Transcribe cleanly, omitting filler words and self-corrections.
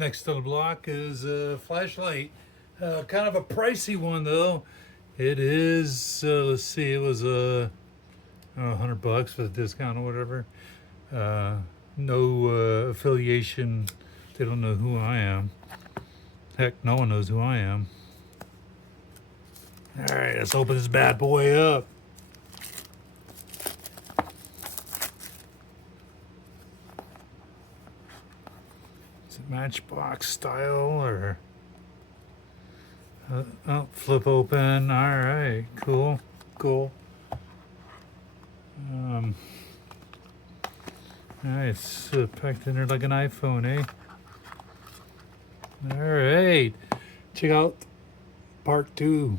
Next to the block is a flashlight. Kind of a pricey one though. It is, let's see, it was $100 for the discount or whatever. No affiliation. They don't know who I am. Heck, no one knows who I am. All right, let's open this bad boy up. Is it Matchbox style or? Oh, flip open. All right, cool, cool. All right, it's packed in there like an iPhone, eh? All right, check out part 2.